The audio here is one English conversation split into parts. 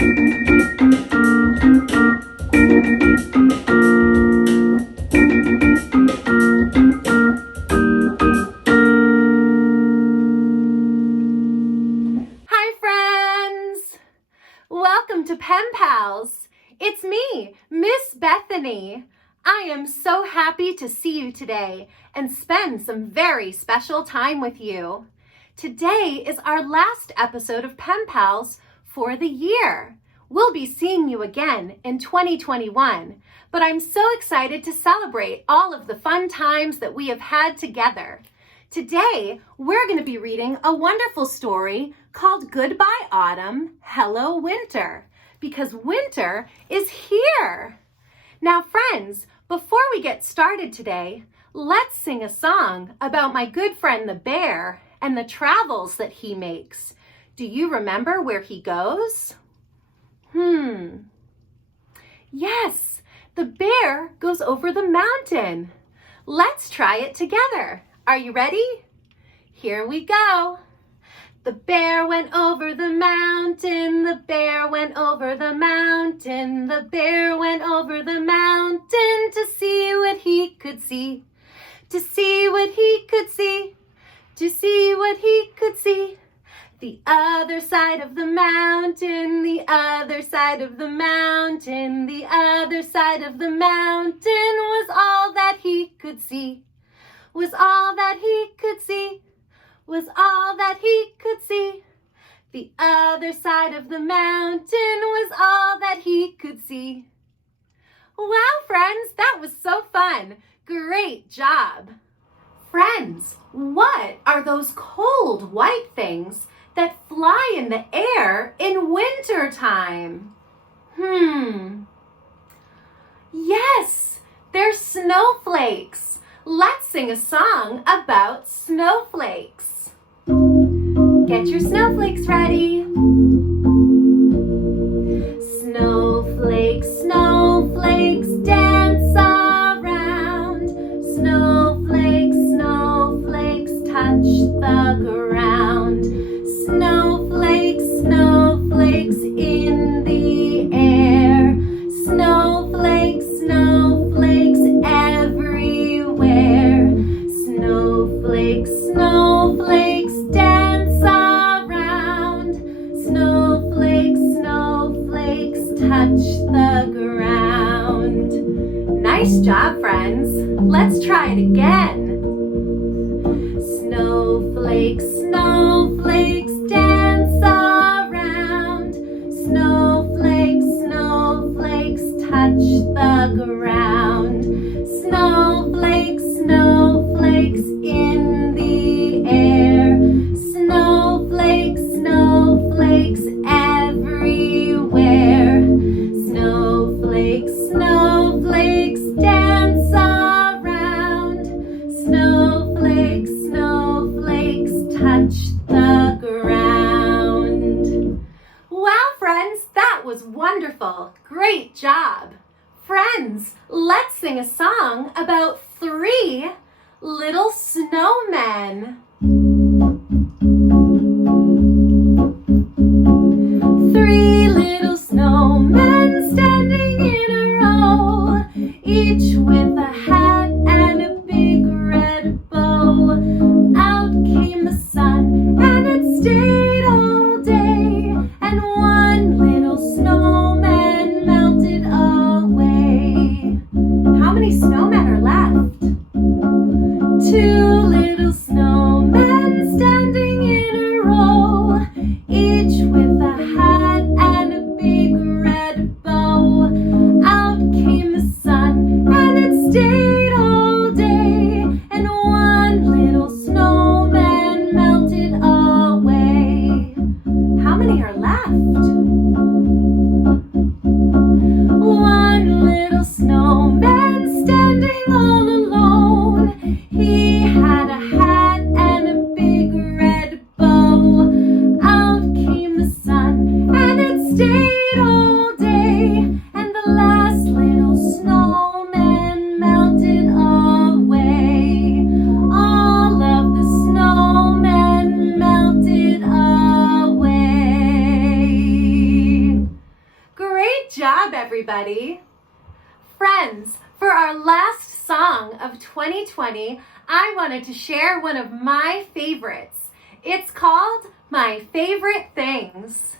Welcome to PEM Pals. It's me, Miss Bethany. I am so happy to see you today and spend some very special time with you. Today is our last episode of PEM Pals for the year. We'll be seeing you again in 2021, but I'm so excited to celebrate all of the fun times that we have had together. Today, we're going to be reading a wonderful story called Goodbye Autumn, Hello Winter, because winter is here. Now, friends, before we get started today, let's sing a song about my good friend the bear and the travels that he makes. Do you remember where he goes? Yes, the bear goes over the mountain. Let's try it together. Are you ready? Here we go. The bear went over the mountain, the bear went over the mountain, the bear went over the mountain to see what he could see, to see what he could see, to see what he could see. The other side of the mountain, the other side of the mountain, the other side of the mountain was all that he could see. Was all that he could see, was all that he could see. The other side of the mountain was all that he could see. Wow, friends, that was so fun. Great job. Friends, what are those cold white things that fly in the air in winter time? Yes, they're snowflakes. Let's sing a song about snowflakes. Get your snowflakes ready. Snowflakes, snowflakes, dance around. Snowflakes, snowflakes, touch the ground. Snowflakes, snowflakes in the air. Snowflakes, snowflakes everywhere. Snowflakes, snowflakes, dance around. Snowflakes, snowflakes, touch the ground. Nice job, friends. Let's try it again. Snowflakes, snowflakes, dance around. Snowflakes, snowflakes, touch the ground. Snowflakes, snowflakes in the air. Snowflakes, snowflakes everywhere. Snowflakes, snowflakes, dance around. Snowflakes, snowflakes, touch the ground. Wow, friends, that was wonderful. Great job. Friends, let's sing a song about 3 little snowmen. 3 little snowmen standing in a row, each with a hat and a big red bow. Out came the sun and it stayed all day, and one little snowman melted away. How many snowmen are left? 2 little snowmen standing in a row, each with a hat and a big red bow. Out came the sun and it stayed all day, and one little snowman melted away. How many are left? 1 little snowman standing all alone. He had a hat and a big red bow. Out came the sun and it stayed all day, and the last little snowman melted away. All of the snowmen melted away. Great job, everybody. Friends, for our last song of 2020, I wanted to share one of my favorites. It's called My Favorite Things.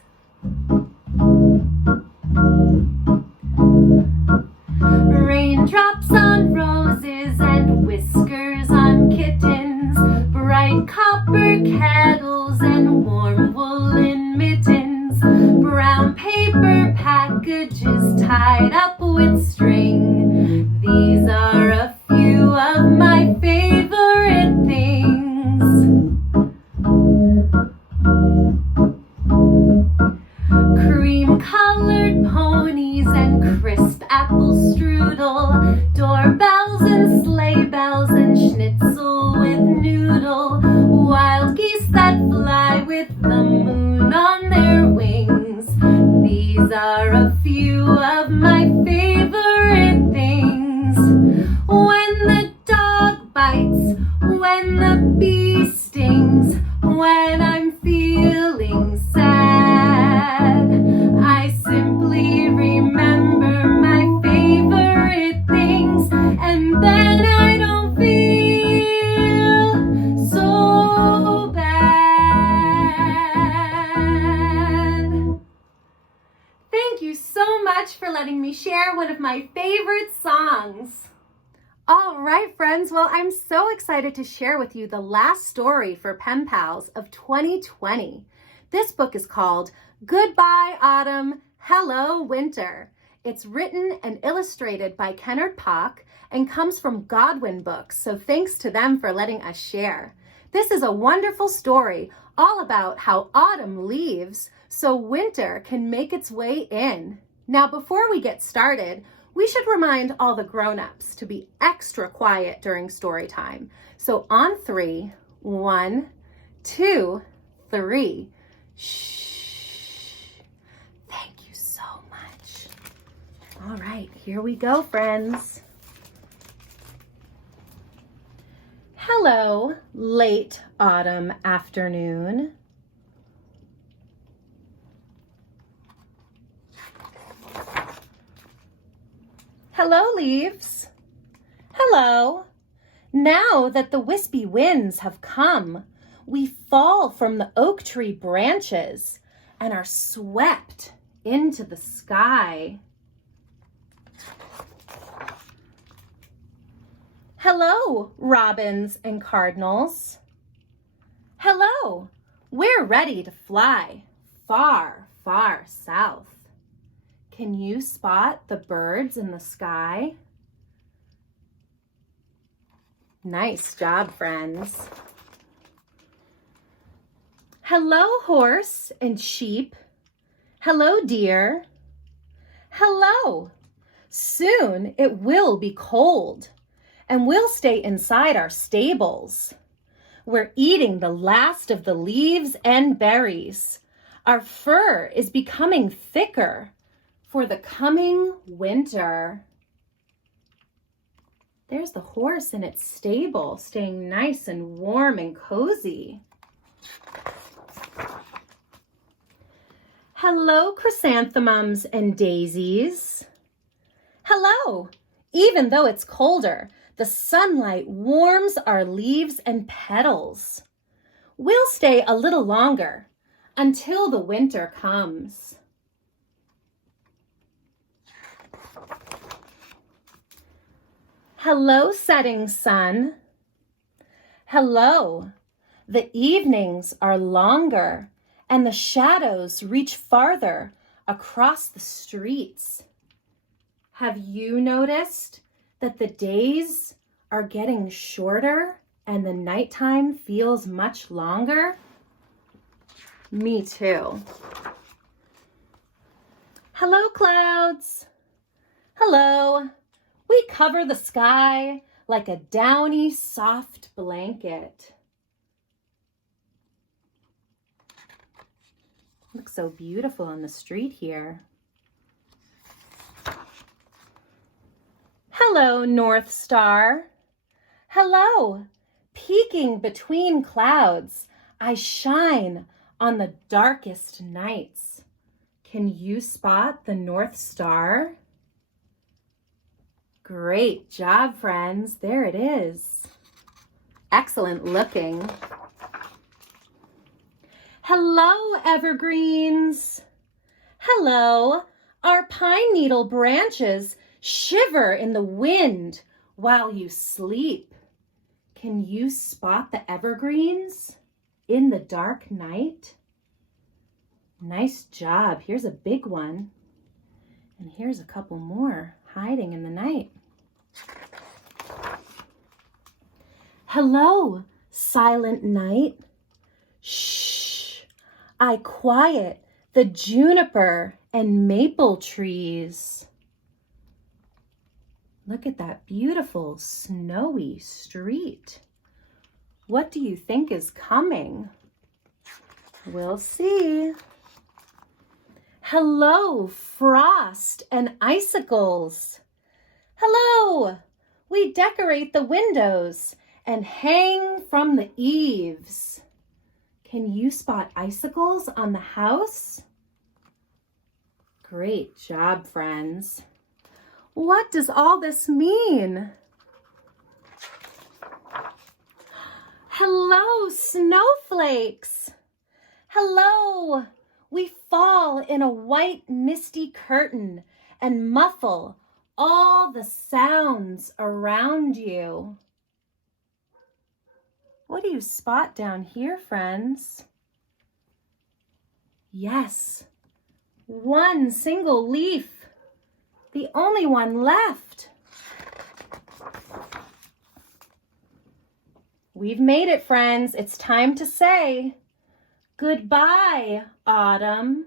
Raindrops on roses and whiskers on kittens, bright copper kettles and warm woolen mittens, brown paper packages tied up with string. These are a few of my favorite things. Cream-colored ponies and crisp apple strudel, doorbells and sleigh bells and schnitzel with noodle, wild geese that fly with the moon on their wings. These are a few of my favorite things. When the dog bites, when the bee stings, when I'm feeling sad, I simply remember my favorite things, and then I don't feel so bad. Thank you so much for letting me share one of my favorite songs. All right, friends. Well, I'm so excited to share with you the last story for Pen Pals of 2020. This book is called Goodbye Autumn, Hello Winter. It's written and illustrated by Kennard Pock and comes from Godwin Books, so thanks to them for letting us share. This is a wonderful story all about how autumn leaves so winter can make its way in. Now, before we get started, we should remind all the grown-ups to be extra quiet during story time. So on 3, 1, 2, 3. Shh. Thank you so much. All right, here we go, friends. Hello, late autumn afternoon. Hello, leaves. Hello. Now that the wispy winds have come, we fall from the oak tree branches and are swept into the sky. Hello, robins and cardinals. Hello. We're ready to fly far, far south. Can you spot the birds in the sky? Nice job, friends. Hello, horse and sheep. Hello, deer. Hello. Soon it will be cold, and we'll stay inside our stables. We're eating the last of the leaves and berries. Our fur is becoming thicker for the coming winter. There's the horse in its stable, staying nice and warm and cozy. Hello, chrysanthemums and daisies. Hello. Even though it's colder, the sunlight warms our leaves and petals. We'll stay a little longer until the winter comes. Hello, setting sun. Hello. The evenings are longer and the shadows reach farther across the streets. Have you noticed that the days are getting shorter and the nighttime feels much longer? Me too. Hello, clouds. Hello. We cover the sky like a downy, soft blanket. Looks so beautiful on the street here. Hello, North Star. Hello. Peeking between clouds, I shine on the darkest nights. Can you spot the North Star? Great job, friends. There it is. Excellent looking. Hello, evergreens. Hello. Our pine needle branches shiver in the wind while you sleep. Can you spot the evergreens in the dark night? Nice job. Here's a big one. And here's a couple more hiding in the night. Hello, silent night. Shh. I quiet the juniper and maple trees. Look at that beautiful snowy street. What do you think is coming? We'll see. Hello, frost and icicles. Hello, we decorate the windows and hang from the eaves. Can you spot icicles on the house? Great job, friends. What does all this mean? Hello, snowflakes. Hello. We fall in a white misty curtain and muffle all the sounds around you. What do you spot down here, friends? Yes, one single leaf. The only one left. We've made it, friends. It's time to say goodbye, autumn.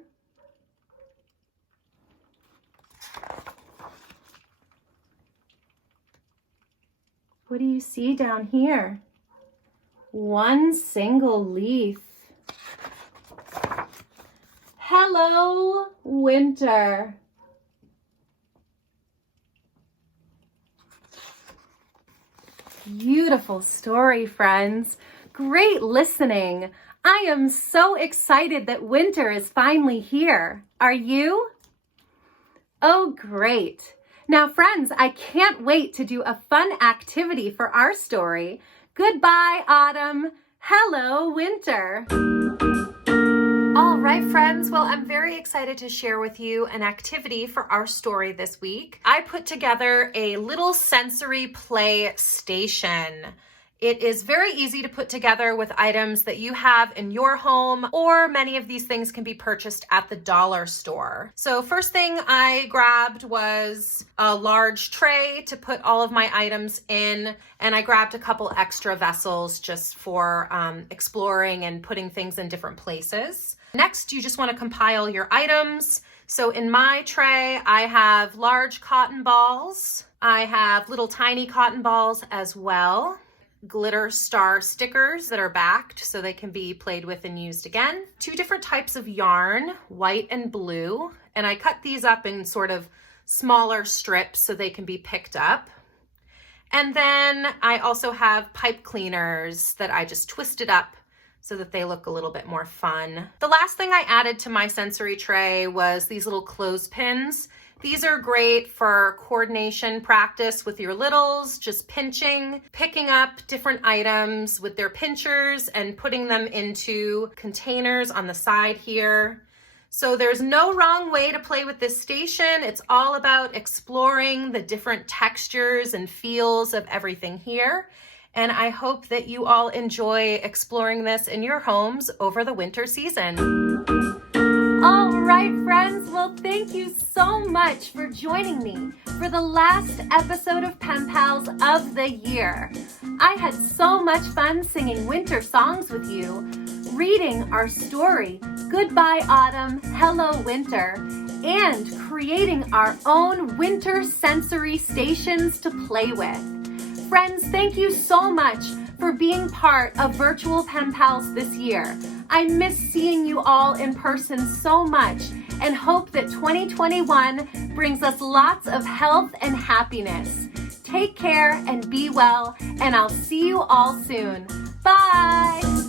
What do you see down here? One single leaf. Hello, winter. Beautiful story, friends. Great listening. I am so excited that winter is finally here. Are you? Oh, great. Now, friends, I can't wait to do a fun activity for our story. Goodbye, autumn. Hello, winter. All right, friends. Well, I'm very excited to share with you an activity for our story this week. I put together a little sensory play station. It is very easy to put together with items that you have in your home, or many of these things can be purchased at the dollar store. So first thing I grabbed was a large tray to put all of my items in, and I grabbed a couple extra vessels just for exploring and putting things in different places. Next, you just want to compile your items. So in my tray, I have large cotton balls. I have little tiny cotton balls as well. Glitter star stickers that are backed so they can be played with and used again. 2 different types of yarn, white and blue. And I cut these up in sort of smaller strips so they can be picked up. And then I also have pipe cleaners that I just twisted up so that they look a little bit more fun. The last thing I added to my sensory tray was these little clothespins. These are great for coordination practice with your littles, just pinching, picking up different items with their pinchers and putting them into containers on the side here. So there's no wrong way to play with this station. It's all about exploring the different textures and feels of everything here. And I hope that you all enjoy exploring this in your homes over the winter season. All right, friends. Well, thank you so much for joining me for the last episode of PEM Pals of the year. I had so much fun singing winter songs with you, reading our story, Goodbye Autumn, Hello Winter, and creating our own winter sensory stations to play with. Friends, thank you so much for being part of Virtual PEM Pals this year. I miss seeing you all in person so much and hope that 2021 brings us lots of health and happiness. Take care and be well, and I'll see you all soon. Bye!